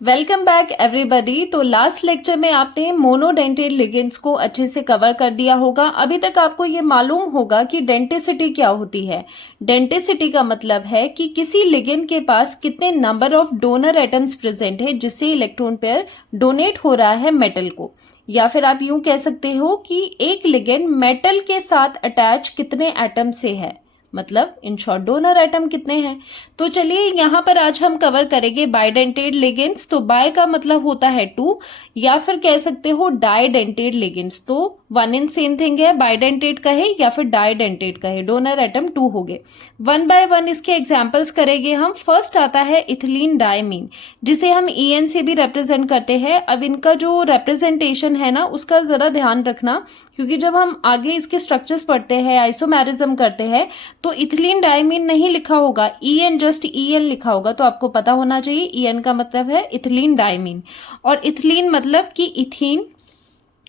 Welcome back everybody. तो last lecture में आपने मोनोडेंटेड लिगेंड्स को अच्छे से कवर कर दिया होगा। अभी तक आपको ये मालूम होगा कि डेंटिसिटी क्या होती है। डेंटिसिटी का मतलब है कि किसी लिगेंड के पास कितने number of donor atoms present है जिससे इलेक्ट्रॉन पेयर डोनेट हो रहा है मेटल को, या फिर आप यूं कह सकते हो कि एक लिगेंड मेटल के साथ अटैच कितने एटम से है, मतलब इन शॉर्ट डोनर एटम कितने हैं। तो चलिए यहाँ पर आज हम कवर करेंगे बाइडेंटेड लिगेंड्स। तो बाय का मतलब होता है टू, या फिर कह सकते हो डाइडेंटेड लिगेंड्स। तो वन इन सेम थिंग है, बाइडेंटेड कहे या फिर डाइडेंटेड कहे, डोनर एटम टू हो गए। वन बाय वन इसके एग्जाम्पल्स करेंगे हम। फर्स्ट आता है इथिलीन डायमीन, जिसे हम EN से भी रिप्रेजेंट करते हैं। अब इनका जो रिप्रेजेंटेशन है ना, उसका जरा ध्यान रखना, क्योंकि जब हम आगे इसके स्ट्रक्चर्स पढ़ते हैं, आइसोमेरिज्म करते हैं, तो इथिलीन डायमीन नहीं लिखा होगा, EN जस्ट EN लिखा होगा। तो आपको पता होना चाहिए EN का मतलब है इथिलीन डायमीन। और इथिलीन मतलब कि इथीन,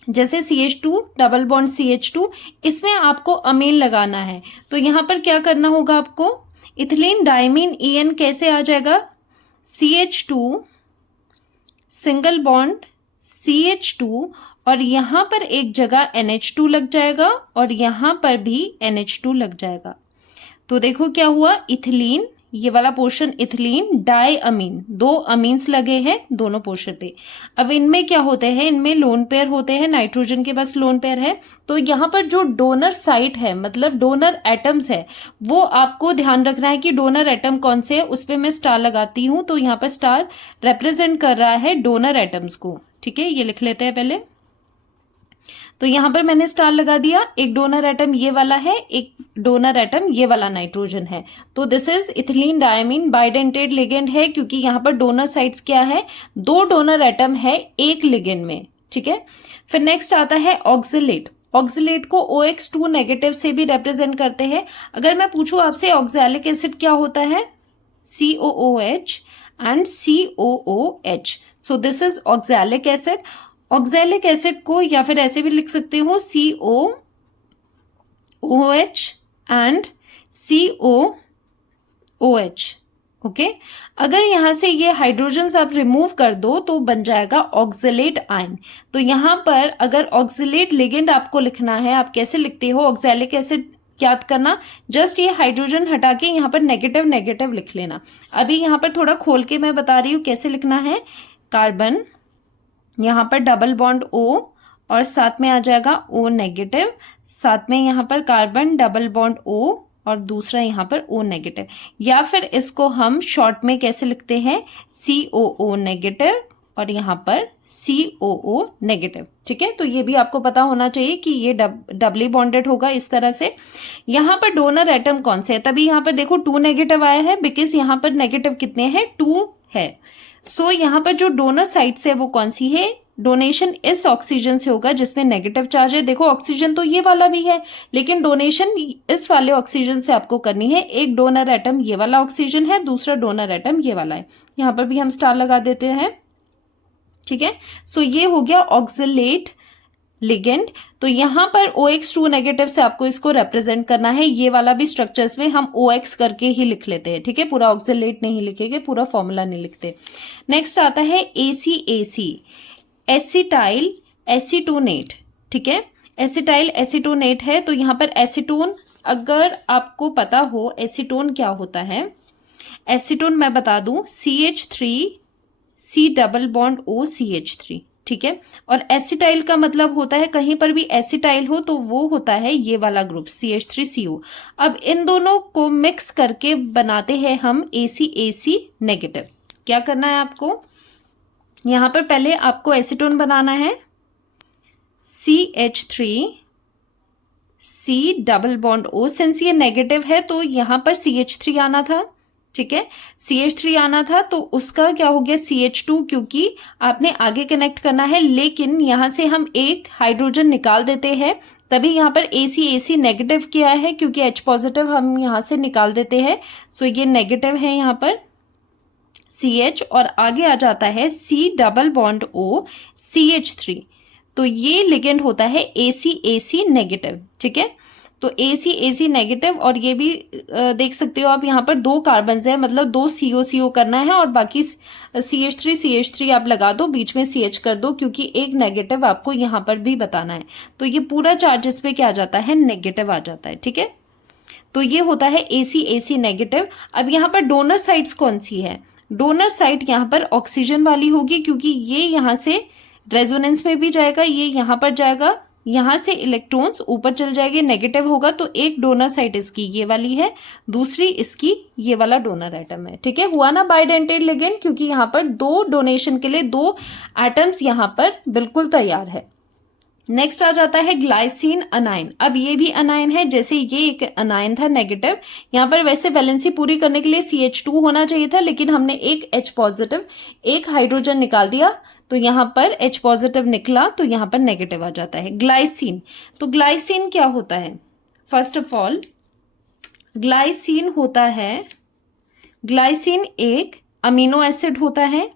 जैसे CH2 डबल बॉन्ड CH2, इसमें आपको अमीन लगाना है। तो यहां पर क्या करना होगा आपको, इथिलीन डायमीन EN कैसे आ जाएगा, CH2 सिंगल बॉन्ड CH2, और यहां पर एक जगह NH2 लग जाएगा और यहां पर भी NH2 लग जाएगा। तो देखो क्या हुआ, इथिलीन, ये वाला पोर्शन इथिलीन, डाई अमीन, दो अमीन्स लगे हैं दोनों पोर्शन पे। अब इनमें क्या होते हैं, इनमें लोन पेयर होते हैं, नाइट्रोजन के पास लोन पेयर है। तो यहाँ पर जो डोनर साइट है, मतलब डोनर एटम्स है, वो आपको ध्यान रखना है कि डोनर एटम कौन से है। उस पर मैं स्टार लगाती हूँ, तो यहाँ पर स्टार रिप्रेजेंट कर रहा है डोनर एटम्स को। ठीक है, ये लिख लेते हैं पहले। तो यहां पर मैंने स्टार लगा दिया। एक डोनर एटम ये वाला है, एक डोनर एटम ये वाला नाइट्रोजन है। तो this is ethylene diamine, bidentate ligand है, क्योंकि यहां पर डोनर साइट्स क्या है, दो डोनर एटम है एक लिगेंड में। ठीक है, फिर नेक्स्ट आता है ऑक्सिलेट। ऑक्सिलेट को OX2 नेगेटिव से भी रिप्रेजेंट करते हैं। अगर मैं पूछूं आपसे ऑक्सैलिक एसिड क्या होता है, COOH and COOH। So this is oxalic acid. Oxalic acid को या फिर ऐसे भी लिख सकते हो COOH एंड COOH। ओके, अगर यहां से ये हाइड्रोजन्स आप रिमूव कर दो तो बन जाएगा ऑक्सलेट आयन। तो यहां पर अगर ऑक्सलेट लिगेंड आपको लिखना है, आप कैसे लिखते हो, ऑक्सैलिक एसिड याद करना, जस्ट ये हाइड्रोजन हटा के यहाँ पर नेगेटिव नेगेटिव लिख लेना। अभी यहाँ पर थोड़ा खोल के मैं बता रही हूँ कैसे लिखना है। कार्बन, यहाँ पर डबल बॉन्ड O और साथ में आ जाएगा O नेगेटिव, साथ में यहाँ पर कार्बन डबल बॉन्ड O और दूसरा यहाँ पर O नेगेटिव। या फिर इसको हम शॉर्ट में कैसे लिखते हैं, COO नेगेटिव और यहाँ पर COO नेगेटिव। ठीक है, तो ये भी आपको पता होना चाहिए कि ये डबली बॉन्डेड होगा इस तरह से। यहाँ पर डोनर एटम कौन से है, तभी यहाँ पर देखो 2 नेगेटिव आया है, बिकॉज यहाँ पर नेगेटिव कितने हैं, 2 है। सो यहाँ पर जो डोनर साइट्स है वो कौन सी है, डोनेशन इस ऑक्सीजन से होगा जिसमें नेगेटिव चार्ज है। देखो ऑक्सीजन तो ये वाला भी है, लेकिन डोनेशन इस वाले ऑक्सीजन से आपको करनी है। एक डोनर एटम ये वाला ऑक्सीजन है, दूसरा डोनर एटम ये वाला है। यहाँ पर भी हम स्टार लगा देते हैं। ठीक है, सो ये हो गया ऑक्सिलेट लिगेंड। तो यहां पर OX2 नेगेटिव से आपको इसको रिप्रेजेंट करना है। ये वाला भी स्ट्रक्चर्स में हम OX करके ही लिख लेते हैं। ठीक है, पूरा ऑक्सिलेट नहीं लिखेंगे, पूरा फॉर्मूला नहीं लिखते। नेक्स्ट आता है ACAC, एसिटाइल एसीटोनेट। ठीक है, एसिटाइल एसीटोनेट है। तो यहाँ पर एसीटोन, अगर आपको पता हो एसीटोन क्या होता है, एसीटोन मैं बता दूं, CH3C double bond O CH3। ठीक है, और एसिटाइल का मतलब होता है, कहीं पर भी एसिटाइल हो तो वो होता है ये वाला ग्रुप CH3CO। अब इन दोनों को मिक्स करके बनाते हैं हम ACAC नेगेटिव। क्या करना है आपको, यहां पर पहले आपको एसीटोन बनाना है, CH3C double bond O। Since ये नेगेटिव है तो यहां पर CH3 आना था। ठीक है, CH3 आना था, तो उसका क्या हो गया CH2, क्योंकि आपने आगे कनेक्ट करना है। लेकिन यहां से हम एक हाइड्रोजन निकाल देते हैं, तभी यहां पर ACAC नेगेटिव किया है, क्योंकि H पॉजिटिव हम यहां से निकाल देते हैं। सो ये नेगेटिव है यहाँ पर CH, और आगे आ जाता है C double bond O CH3। तो ये लिगेंड होता है ACAC नेगेटिव। ठीक है, तो AC नेगेटिव, और ये भी देख सकते हो आप, यहाँ पर 2 कार्बन है, मतलब 2 CO करना है, और बाकी CH3 आप लगा दो, बीच में CH कर दो, क्योंकि एक नेगेटिव आपको यहाँ पर भी बताना है। तो ये पूरा चार्ज इस पे क्या आ जाता है, नेगेटिव आ जाता है। ठीक है, तो ये होता है AC नेगेटिव। अब यहाँ पर डोनर साइड्स कौन सी है, डोनर साइड यहाँ पर ऑक्सीजन वाली होगी, क्योंकि ये यहाँ से रेजोनेंस में भी जाएगा, ये यहाँ पर जाएगा, यहाँ से इलेक्ट्रॉन्स ऊपर चल जाएंगे, नेगेटिव होगा। तो एक डोनर साइड इसकी ये वाली है, दूसरी इसकी ये वाला डोनर एटम है। ठीक है, हुआ ना बाइडेंटेड लिगेंड, क्योंकि यहाँ पर 2 डोनेशन के लिए 2 एटम्स यहाँ पर बिल्कुल तैयार है। नेक्स्ट आ जाता है ग्लाइसिन अनाइन। अब ये भी अनाइन है, जैसे ये एक अनाइन था नेगेटिव, यहाँ पर वैसे वैलेंसी पूरी करने के लिए CH2 होना चाहिए था, लेकिन हमने एक H पॉजिटिव, एक हाइड्रोजन निकाल दिया, तो यहाँ पर H पॉजिटिव निकला, तो यहाँ पर नेगेटिव आ जाता है। ग्लाइसिन, तो ग्लाइसिन क्या होता है, फर्स्ट ऑफ ऑल ग्लाइसिन होता है, ग्लाइसिन एक अमीनो एसिड होता है,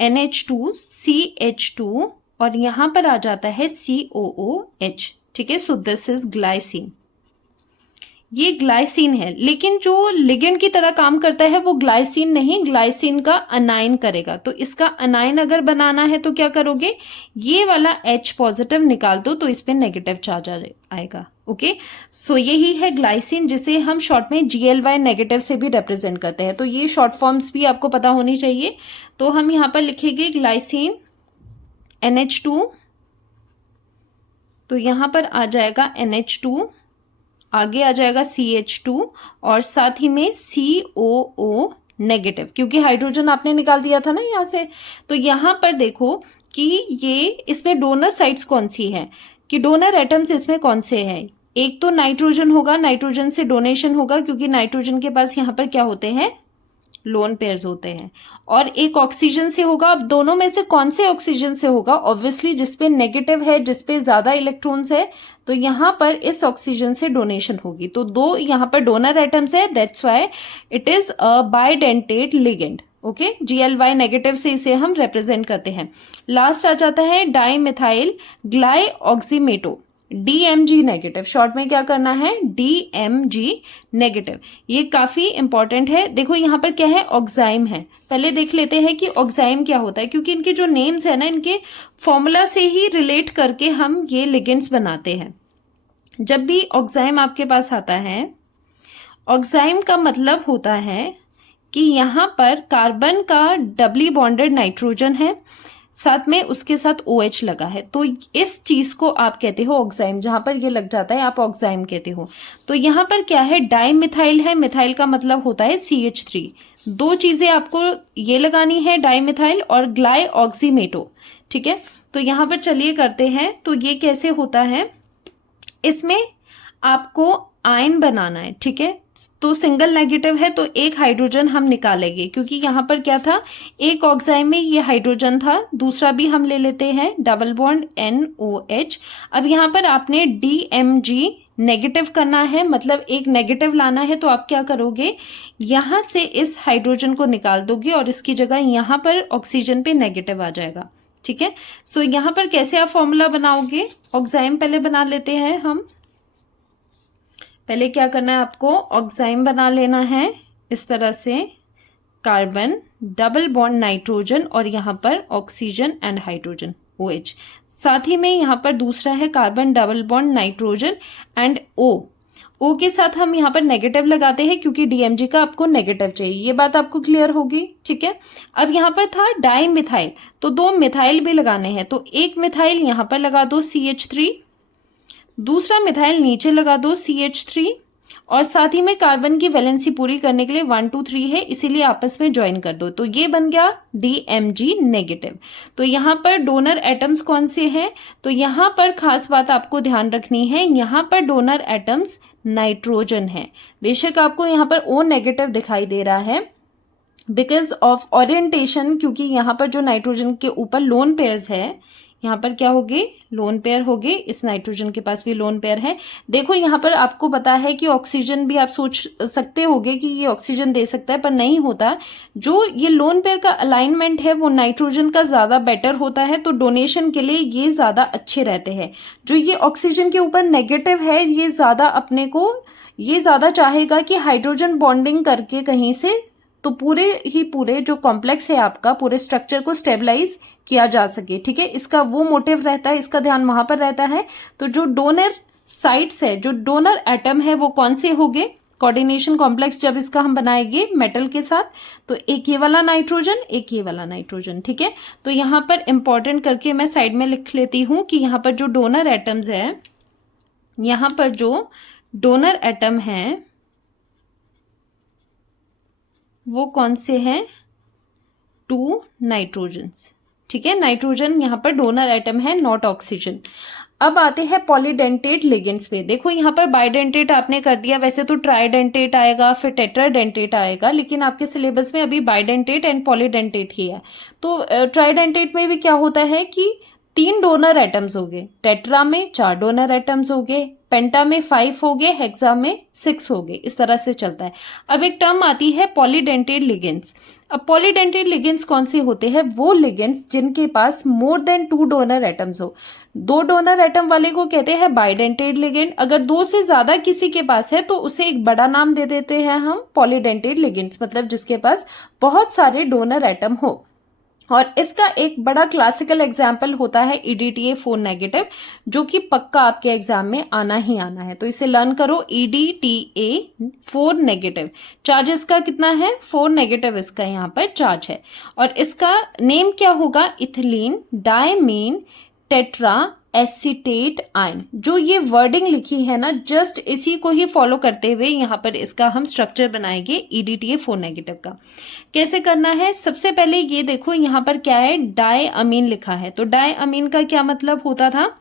NH2 CH2, और यहां पर आ जाता है COOH। ठीक है, सो दिस इज ग्लाइसिन, ये ग्लाइसिन है। लेकिन जो लिगेंड की तरह काम करता है वो ग्लाइसिन नहीं, ग्लाइसिन का अनाइन करेगा। तो इसका अनाइन अगर बनाना है तो क्या करोगे, ये वाला H पॉजिटिव निकाल दो, तो इस पे नेगेटिव चार्ज आएगा। ओके, सो यही है ग्लाइसिन, जिसे हम शॉर्ट में GLY नेगेटिव से भी रिप्रेजेंट करते हैं। तो ये शॉर्ट फॉर्म्स भी आपको पता होनी चाहिए। तो हम यहाँ पर लिखेंगे ग्लाइसिन NH2, तो यहां पर आ जाएगा NH2, आगे आ जाएगा CH2, और साथ ही में COO नेगेटिव, क्योंकि हाइड्रोजन आपने निकाल दिया था ना यहाँ से। तो यहां पर देखो कि ये इसमें डोनर साइड्स कौन सी है, कि डोनर एटम्स इसमें कौन से हैं। एक तो नाइट्रोजन होगा, नाइट्रोजन से डोनेशन होगा, क्योंकि नाइट्रोजन के पास यहाँ पर क्या होते हैं, लोन पेयर्स होते हैं। और एक ऑक्सीजन से होगा। अब दोनों में से कौन से ऑक्सीजन से होगा, ऑब्वियसली जिसपे नेगेटिव है, जिसपे ज्यादा इलेक्ट्रॉन्स है, तो यहाँ पर इस ऑक्सीजन से डोनेशन होगी। तो 2 यहाँ पर डोनर एटम्स है, that's why it is a bidentate ligand. Okay, GLY negative से इसे हम रिप्रेजेंट करते हैं। लास्ट आ जाता है डाइमिथाइल ग्लाइऑक्सीमेटो, DMG नेगेटिव, शॉर्ट में क्या करना है, DMG नेगेटिव। ये काफी इंपॉर्टेंट है। देखो यहाँ पर क्या है, ऑक्साइम है। पहले देख लेते हैं कि ऑक्साइम क्या होता है, क्योंकि इनके जो नेम्स है ना, इनके फॉर्मूला से ही रिलेट करके हम ये लिगेंड्स बनाते हैं। जब भी ऑक्साइम आपके पास आता है, ऑक्साइम का मतलब होता है कि यहाँ पर कार्बन का डबली बॉन्डेड नाइट्रोजन है, साथ में उसके साथ OH लगा है, तो इस चीज को आप कहते हो ऑक्साइम। जहां पर ये लग जाता है आप ऑक्साइम कहते हो। तो यहाँ पर क्या है, डाइमिथाइल है, मिथाइल का मतलब होता है CH3। 2 चीजें आपको ये लगानी है, डाइमिथाइल और ग्लाइऑक्सीमेटो। ठीक है, तो यहाँ पर चलिए करते हैं। तो ये कैसे होता है, इसमें आपको आयन बनाना है। ठीक है, तो सिंगल नेगेटिव है, तो एक हाइड्रोजन हम निकालेंगे, क्योंकि यहाँ पर क्या था, एक ऑक्साइड में ये हाइड्रोजन था, दूसरा भी हम ले लेते हैं, डबल बॉन्ड NOH। अब यहाँ पर आपने DMG नेगेटिव करना है, मतलब एक नेगेटिव लाना है। तो आप क्या करोगे, यहाँ से इस हाइड्रोजन को निकाल दोगे, और इसकी जगह यहाँ पर ऑक्सीजन पे नेगेटिव आ जाएगा। ठीक है, सो यहाँ पर कैसे आप फॉर्मूला बनाओगे, ऑक्साइम पहले बना लेते हैं हम। पहले क्या करना है आपको, ऑक्साइम बना लेना है इस तरह से, कार्बन डबल बॉन्ड नाइट्रोजन, और यहाँ पर ऑक्सीजन एंड हाइड्रोजन OH। साथ ही में यहाँ पर दूसरा है carbon double bond nitrogen and O के साथ हम यहाँ पर नेगेटिव लगाते हैं, क्योंकि DMG का आपको नेगेटिव चाहिए। ये बात आपको क्लियर होगी। ठीक है, अब यहाँ पर था डाइमिथाइल, तो 2 मिथाइल भी लगाने हैं। तो एक मिथाइल यहाँ पर लगा दो CH3, दूसरा मिथाइल नीचे लगा दो CH3, और साथ ही में कार्बन की वैलेंसी पूरी करने के लिए 1 2 3 है, इसीलिए आपस में ज्वाइन कर दो। तो ये बन गया DMG नेगेटिव। तो यहाँ पर डोनर एटम्स कौन से हैं, तो यहाँ पर खास बात आपको ध्यान रखनी है, यहाँ पर डोनर एटम्स नाइट्रोजन है। बेशक आपको यहाँ पर O नेगेटिव दिखाई दे रहा है बिकॉज ऑफ ओरिएंटेशन, क्योंकि यहाँ पर जो नाइट्रोजन के ऊपर लोन पेयर्स है, यहाँ पर क्या होगी, लोन पेयर होगी, इस नाइट्रोजन के पास भी लोन पेयर है। देखो यहाँ पर आपको पता है कि ऑक्सीजन भी आप सोच सकते होगे कि ये ऑक्सीजन दे सकता है, पर नहीं होता। जो ये लोन पेयर का अलाइनमेंट है वो नाइट्रोजन का ज़्यादा बेटर होता है, तो डोनेशन के लिए ये ज़्यादा अच्छे रहते हैं। जो ये ऑक्सीजन के ऊपर नेगेटिव है, ये ज़्यादा अपने को, ये ज़्यादा चाहेगा कि हाइड्रोजन बॉन्डिंग करके कहीं से, तो पूरे जो कॉम्प्लेक्स है आपका, पूरे स्ट्रक्चर को स्टेबलाइज किया जा सके, ठीक है। इसका वो मोटिव रहता है, इसका ध्यान वहां पर रहता है। तो जो डोनर साइट्स है, जो डोनर एटम है, वो कौन से होंगे, कोऑर्डिनेशन कॉम्प्लेक्स जब इसका हम बनाएंगे मेटल के साथ, तो एक ये वाला नाइट्रोजन, एक ये वाला नाइट्रोजन, ठीक है। तो यहाँ पर इंपॉर्टेंट करके मैं साइड में लिख लेती हूँ कि यहाँ पर जो डोनर एटम्स है, यहाँ पर जो डोनर एटम है वो कौन से हैं, 2 नाइट्रोजन्स, ठीक है। नाइट्रोजन यहाँ पर डोनर एटम है, नॉट ऑक्सीजन। अब आते हैं पॉलीडेंटेट लिगेंड्स पे। देखो यहाँ पर बाइडेंटेट आपने कर दिया, वैसे तो ट्राइडेंटेट आएगा, फिर टेट्राडेंटेट आएगा, लेकिन आपके सिलेबस में अभी बाइडेंटेट एंड पॉलीडेंटेट ही है। तो ट्राइडेंटेट में भी क्या होता है कि 3 डोनर एटम्स हो गए, टेट्रा में 4 डोनर एटम्स हो गए, पेंटा में 5 हो गए, हेक्सा में 6 हो गए, इस तरह से चलता है। अब एक टर्म आती है पॉलीडेंटेट लिगेंड्स। अब पॉलीडेंटेट लिगेंड्स कौन से होते हैं, वो लिगेंड्स जिनके पास मोर देन 2 डोनर एटम्स हो। 2 डोनर एटम वाले को कहते हैं बाइडेंटेट लिगेंड। अगर 2 से ज्यादा किसी के पास है तो उसे एक बड़ा नाम दे देते हैं हम पॉलीडेंटेट लिगेंड्स, मतलब जिसके पास बहुत सारे डोनर एटम हो। और इसका एक बड़ा क्लासिकल एग्जाम्पल होता है EDTA 4 नेगेटिव, जो कि पक्का आपके एग्जाम में आना ही आना है, तो इसे लर्न करो। EDTA 4 नेगेटिव, चार्ज इसका कितना है, 4 नेगेटिव इसका यहाँ पर चार्ज है। और इसका नेम क्या होगा, ethylene diamine tetra acetate ion. जो ये वर्डिंग लिखी है ना, जस्ट इसी को ही फॉलो करते हुए यहाँ पर इसका हम स्ट्रक्चर बनाएंगे EDTA 4 नेगेटिव का। कैसे करना है, सबसे पहले ये देखो यहाँ पर क्या है, डाई अमीन लिखा है। तो डाई अमीन का क्या मतलब होता था,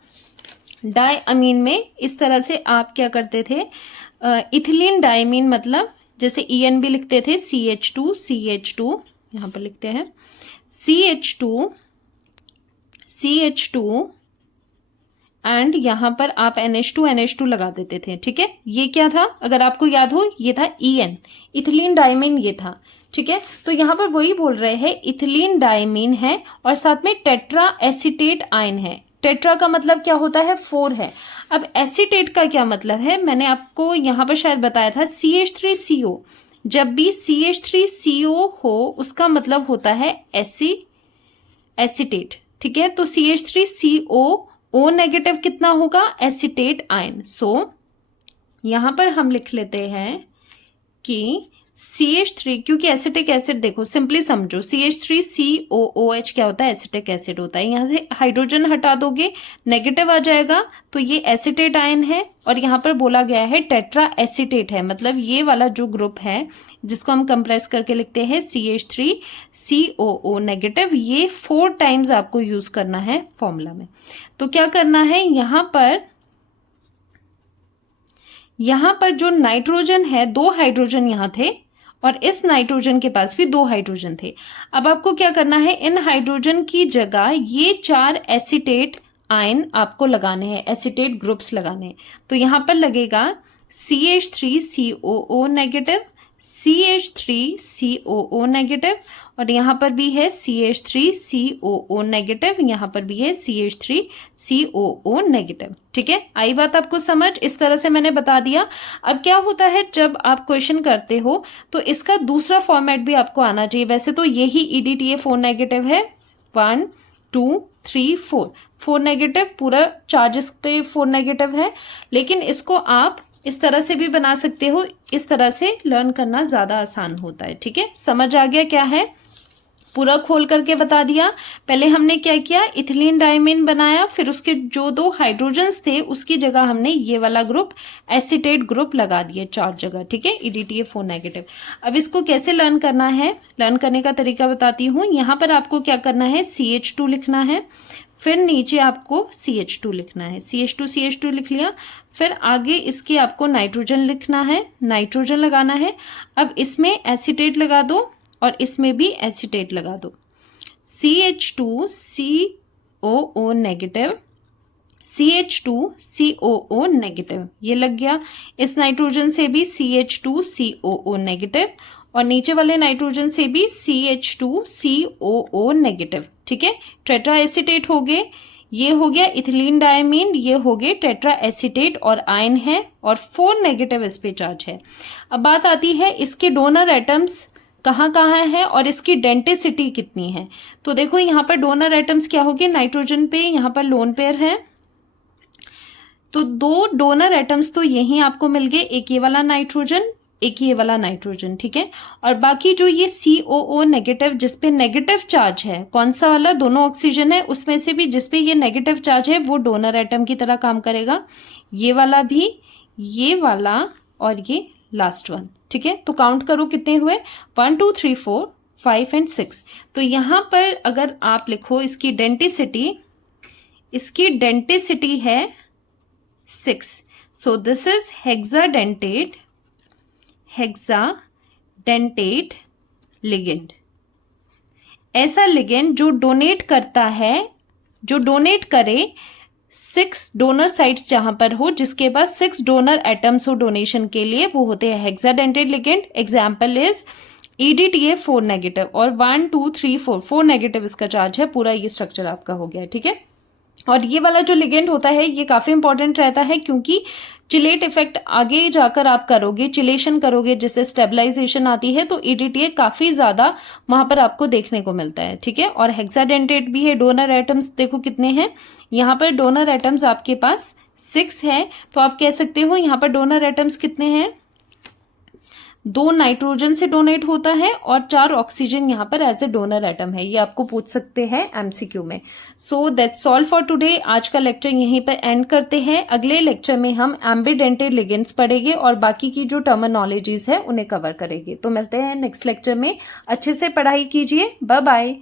डाई अमीन में इस तरह से आप क्या करते थे, इथिलीन डायमीन, मतलब जैसे EN भी लिखते थे, CH2 यहाँ पर लिखते हैं CH2 एंड यहाँ पर आप NH2 लगा देते थे, ठीक है। ये क्या था, अगर आपको याद हो, ये था EN, इथिलीन डायमीन ये था, ठीक है। तो यहाँ पर वही बोल रहे हैं, इथिलीन डायमीन है और साथ में टेट्रा एसीटेट आयन है। टेट्रा का मतलब क्या होता है, 4 है। अब एसीटेट का क्या मतलब है, मैंने आपको यहाँ पर शायद बताया था, CH3CO। जब भी CH3CO हो उसका मतलब होता है एसीटेट, ठीक है। तो CH3CO O नेगेटिव कितना होगा, एसीटेट आयन। सो यहां पर हम लिख लेते हैं कि CH3, क्योंकि एसिटिक एसिड देखो सिंपली समझो, CH3COOH क्या होता है, एसिटिक एसिड होता है। यहाँ से हाइड्रोजन हटा दोगे, नेगेटिव आ जाएगा, तो ये एसीटेट आयन है। और यहाँ पर बोला गया है टेट्रा एसीटेट है, मतलब ये वाला जो ग्रुप है जिसको हम कंप्रेस करके लिखते हैं CH3COO नेगेटिव, ये 4 टाइम्स आपको यूज करना है फॉर्मूला में। तो क्या करना है, यहाँ पर जो नाइट्रोजन है, 2 हाइड्रोजन यहाँ थे और इस नाइट्रोजन के पास भी 2 हाइड्रोजन थे। अब आपको क्या करना है, इन हाइड्रोजन की जगह ये 4 एसीटेट आयन आपको लगाने हैं, एसीटेट ग्रुप्स लगाने हैं। तो यहाँ पर लगेगा CH3COO नेगेटिव, CH3COO नेगेटिव, और यहाँ पर भी है CH3COO नेगेटिव, यहाँ पर भी है CH3COO नेगेटिव, ठीक है। आई बात आपको समझ, इस तरह से मैंने बता दिया। अब क्या होता है, जब आप क्वेश्चन करते हो तो इसका दूसरा फॉर्मेट भी आपको आना चाहिए। वैसे तो यही EDTA 4 नेगेटिव है, 1 2 3 4 नेगेटिव, पूरा चार्जेस पे 4 नेगेटिव है, लेकिन इसको आप इस तरह से भी बना सकते हो। इस तरह से लर्न करना ज्यादा आसान होता है, ठीक है। समझ आ गया क्या है, पूरा खोल करके बता दिया। पहले हमने क्या किया, इथिलीन डायमीन बनाया, फिर उसके जो 2 हाइड्रोजन्स थे उसकी जगह हमने ये वाला ग्रुप एसीटेट ग्रुप लगा दिया 4 जगह, ठीक है, EDTA 4 नेगेटिव। अब इसको कैसे लर्न करना है, लर्न करने का तरीका बताती हूँ। यहाँ पर आपको क्या करना है, CH2 लिखना है, फिर नीचे आपको CH2 लिखना है, CH2 लिख लिया, फिर आगे इसके आपको नाइट्रोजन लिखना है, नाइट्रोजन लगाना है। अब इसमें एसीटेट लगा दो और इसमें भी एसीटेट लगा दो, CH2CO COO negative, CH2COO negative, ये लग गया। इस नाइट्रोजन से भी CH2COO नेगेटिव और नीचे वाले नाइट्रोजन से भी CH2COO नेगेटिव। ठीक है, टेट्रा एसीटेट हो गए, ये हो गया इथिलीन डायमीन, ये हो गए टेट्रा एसीटेट और आयन है और 4 नेगेटिव इस पे चार्ज है। अब बात आती है इसके डोनर एटम्स कहाँ कहाँ है और इसकी डेंटिसिटी कितनी है। तो देखो यहाँ पर डोनर एटम्स क्या हो गए, नाइट्रोजन पे यहाँ पर लोन पेयर है, तो 2 डोनर एटम्स तो यहीं आपको मिल गए, एक ये वाला नाइट्रोजन, एक ये वाला नाइट्रोजन। ठीक है, और बाकी जो ये COO नेगेटिव जिसपे नेगेटिव चार्ज है, कौन सा वाला, दोनों ऑक्सीजन है, उसमें से भी जिसपे ये नेगेटिव चार्ज है वो डोनर एटम की तरह काम करेगा, ये वाला भी, ये वाला और ये लास्ट वन। ठीक है, तो काउंट करो कितने हुए, 1 2 3 4 5 एंड 6। तो यहाँ पर अगर आप लिखो इसकी डेंटिसिटी है 6। So this is hexadentate ligand. ऐसा लिगेंड जो डोनेट करता है, जो डोनेट करे 6 डोनर साइट्स जहां पर हो, जिसके पास 6 डोनर एटम्स हो डोनेशन के लिए, वो होते हैं hexadentate ligand. Example is EDTA 4 negative और 1 2 3 4 नेगेटिव इसका चार्ज है। पूरा ये स्ट्रक्चर आपका हो गया। ठीक है, और ये वाला जो लिगेंड होता है ये काफ़ी इंपॉर्टेंट रहता है क्योंकि चिलेट इफेक्ट आगे जाकर आप करोगे, चिलेशन करोगे, जिससे स्टेबलाइजेशन आती है, तो EDTA काफ़ी ज़्यादा वहाँ पर आपको देखने को मिलता है। ठीक है, और हेक्साडेंटेट भी है। डोनर एटम्स देखो कितने हैं, यहाँ पर डोनर एटम्स आपके पास 6 है, तो आप कह सकते हो यहाँ पर डोनर एटम्स कितने हैं, 2 नाइट्रोजन से डोनेट होता है और 4 ऑक्सीजन यहाँ पर एज ए डोनर एटम है। ये आपको पूछ सकते हैं MCQ में। So that's all for today. आज का लेक्चर यहीं पर एंड करते हैं। अगले लेक्चर में हम एम्बीडेंटेड लिगेंड्स पढ़ेंगे और बाकी की जो टर्मिनोलॉजीज है उन्हें कवर करेंगे। तो मिलते हैं नेक्स्ट लेक्चर में। अच्छे से पढ़ाई कीजिए। Bye bye.